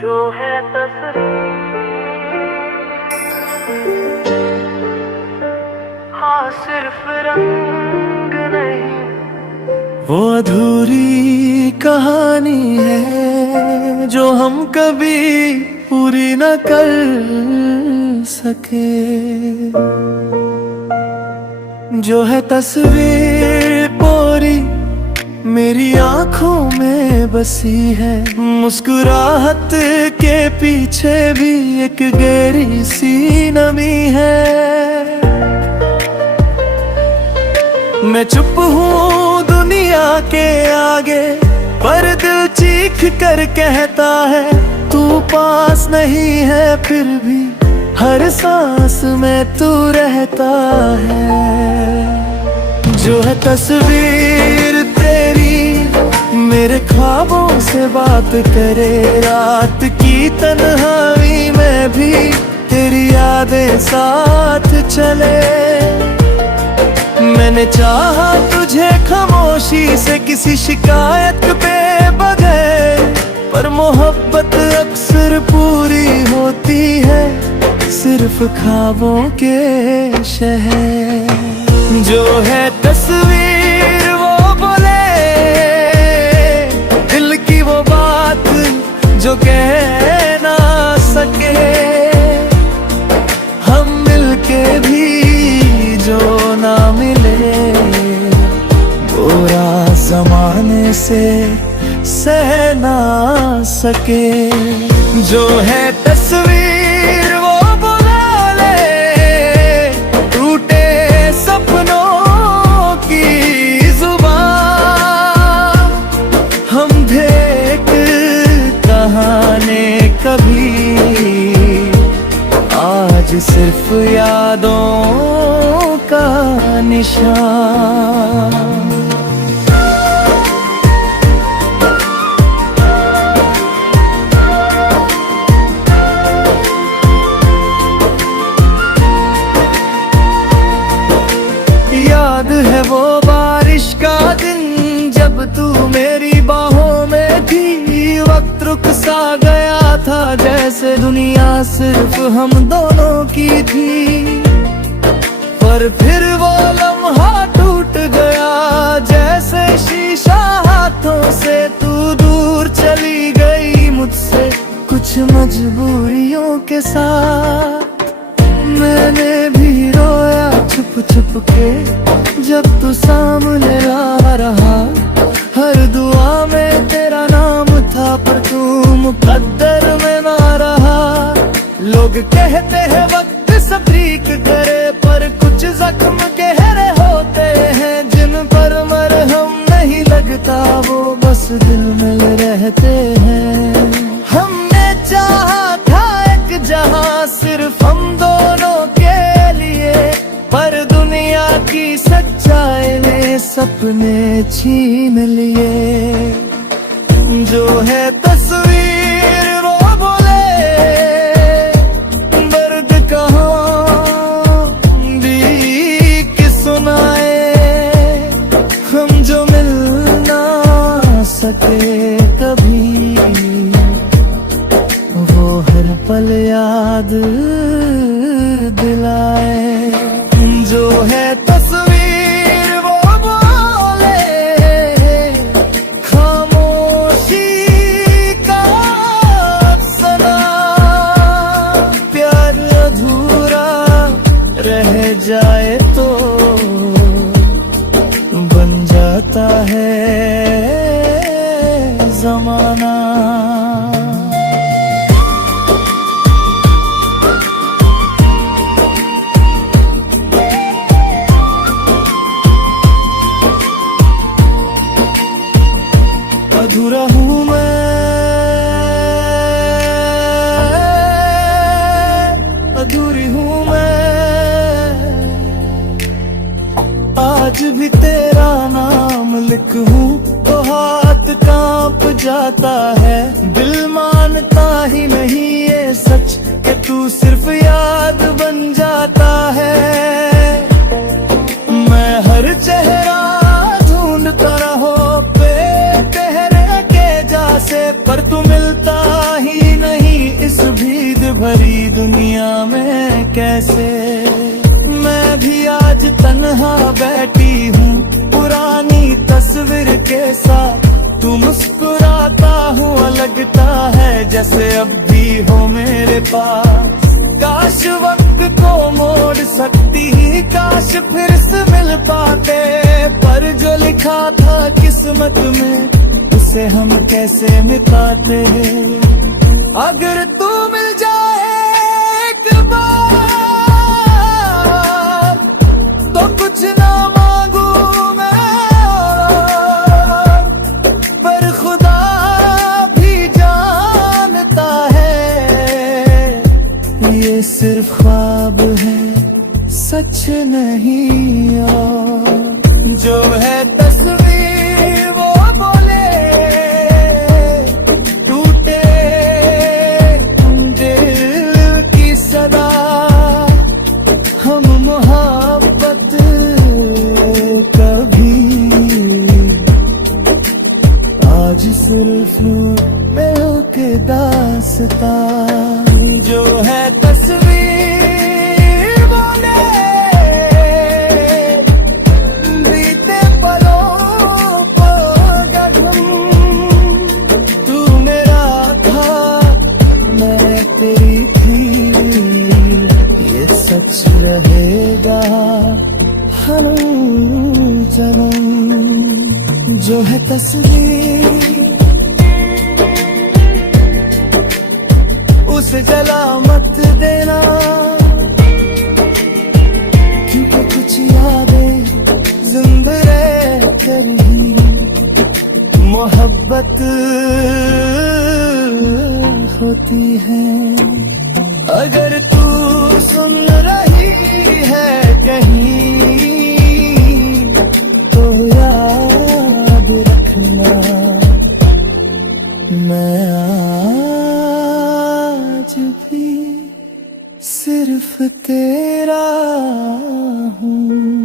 जो है तस्वीर, हाँ सिर्फ रंग नहीं, वो अधूरी कहानी है जो हम कभी पूरी न कर सके। जो है तस्वीर पूरी मेरी आंखों में बसी है, मुस्कुराहट के पीछे भी एक गहरी सी नमी है। मैं चुप हूँ दुनिया के आगे, पर दिल चीख कर कहता है तू पास नहीं है, फिर भी हर सांस में तू रहता है। जो है तस्वीर तेरी मेरे ख्वाबों से बात करे, रात की तन्हाई में भी तेरी यादें साथ चले। मैंने चाहा तुझे खामोशी से किसी शिकायत पे बगैर, पर मोहब्बत अक्सर पूरी होती है सिर्फ ख्वाबों के शहर। जो है तस्वीर वो बोले दिल की वो बात जो कह ना सके, हम मिलके भी जो ना मिले, बुरा ज़माने से सह ना सके। जो है तस्वीर वो बुला ले टूटे सपनों की जुबान, हम देख कहाने कभी आज सिर्फ यादों का निशान। याद है वो बारिश का दिन जब तू मेरी बाहों में थी, वक्त रुक सा गया था जैसे दुनिया सिर्फ हम दोनों की थी, पर फिर वो लम्हा टूट गया जैसे शीशा हाथों से, तू दूर चली गई मुझसे कुछ मजबूरियों के साथ। मैंने भी रोया छुप छुप के जब तू सामने आ रहा, हर दुआ में तेरा नाम था पर तू मुकद्दर में ना रहा। लोग कहते हैं वक्त सबरीक करे, पर कुछ जख्म गहरे होते हैं जिन पर मरहम नहीं लगता, वो बस दिल में रहते हैं। हमने चाहा था एक जहां सिर्फ हम दोनों के लिए, पर दुनिया की सच्चाई ने सपने छीन लिए। जो है तस्वीर वो बोले दर्द कहाँ भी कि सुनाए, हम जो मिल ना सके कभी, वो हर पल याद दिलाए। जो है तस्वीर वो बोले खामोशी का अफसाना, प्यार अधूरा रह जाए तो बन जाता है ज़माना। अधूरा हूँ मैं, अधूरी हूँ मैं, आज भी तेरा नाम लिखूं तो हाथ कांप जाता है। दिल मानता ही नहीं ये सच कि तू सिर्फ याद बन जाता है। मैं हर चेहरा ढूंढता रहो पे तेरे के जा से, पर तू मिलता ही नहीं। भरी दुनिया में कैसे मैं भी आज तन्हा बैठी हूँ पुरानी तस्वीर के साथ। तू मुस्कुराता हुआ लगता है जैसे अब भी हो मेरे पास। काश वक्त को मोड़ सकती, काश फिर से मिल पाते, पर जो लिखा था किस्मत में उसे हम कैसे मिटाते। अगर तू मिल जाए एक बार तो कुछ ना मांगू मैं, पर खुदा भी जानता है ये सिर्फ ख्वाब है सच नहीं। और जो है तस्वीर वो बोले टूटे दिल की सदा, हम मोहब्बत कभी आज सिर्फ में होके दास्ता। जो है तस्वीर बोले बीते पलों को गढ़ूं, तू मेरा था मैं तेरी थी, ये सच रहेगा हर जन्म। जो है तस्वीर उसे जला मत देना, क्योंकि कुछ यादें जिंदा रह करेंगी। मोहब्बत होती है अगर तू सुन रही है कहीं तो याद रखना मैं आज भी सिर्फ तेरा हूँ।